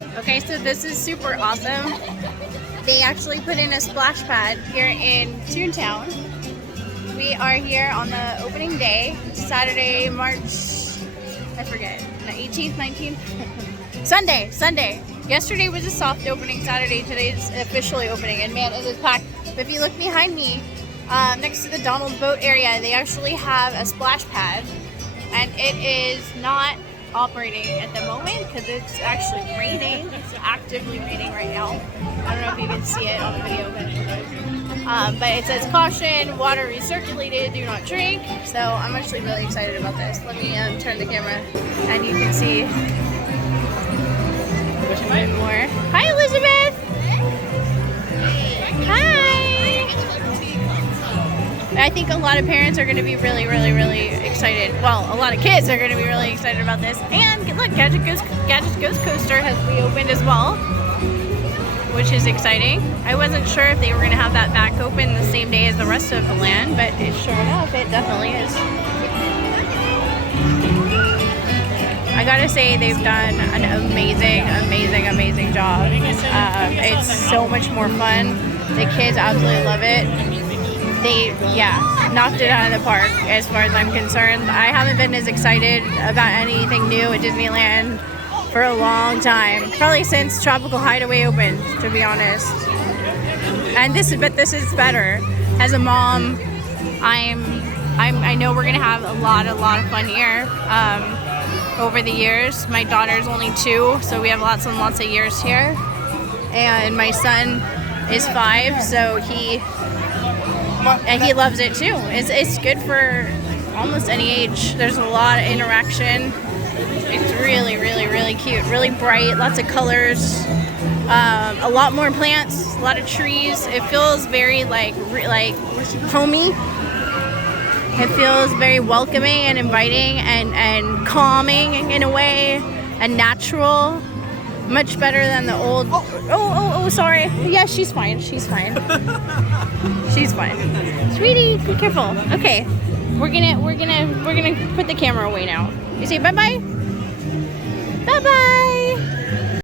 Okay, so this is super awesome. They actually put in a splash pad here in Toontown. We are here on the opening day, Saturday, March, I forget, 18th, 19th? Sunday. Yesterday was a soft opening, Saturday, today's officially opening, and man, it is packed. But if you look behind me, next to the Donald boat area, they actually have a splash pad, and it is not operating at the moment because it's actually raining. It's actively raining right now. I don't know if you can see it on the video, but it says caution, water recirculated, do not drink. So I'm actually really excited about this. Let me turn the camera and you can see a bit more. Hi, Elizabeth. Hi. I think a lot of parents are going to be really excited. Well, a lot of kids are going to be really excited about this. And look, Gadget Ghost Coaster has reopened as well, which is exciting. I wasn't sure if they were going to have that back open the same day as the rest of the land, but sure enough, it definitely is. I gotta say, they've done an amazing job. It's so much more fun. The kids absolutely love it. They, knocked it out of the park as far as I'm concerned. I haven't been as excited about anything new at Disneyland for a long time. Probably since Tropical Hideaway opened, to be honest. And this is better. As a mom, I know we're gonna have a lot of fun here. Over the years, my daughter's only 2, so we have lots and lots of years here. And my son is 5, so he loves it too. It's good for almost any age. There's a lot of interaction. It's really cute, really bright, lots of colors, a lot more plants, a lot of trees. It feels very like homey. It feels very welcoming and inviting and calming in a way, and natural. Much better than the old. Oh, sorry. Yeah, she's fine. She's fine. Sweetie, be careful. Okay, we're gonna put the camera away now. You say bye bye. Bye bye.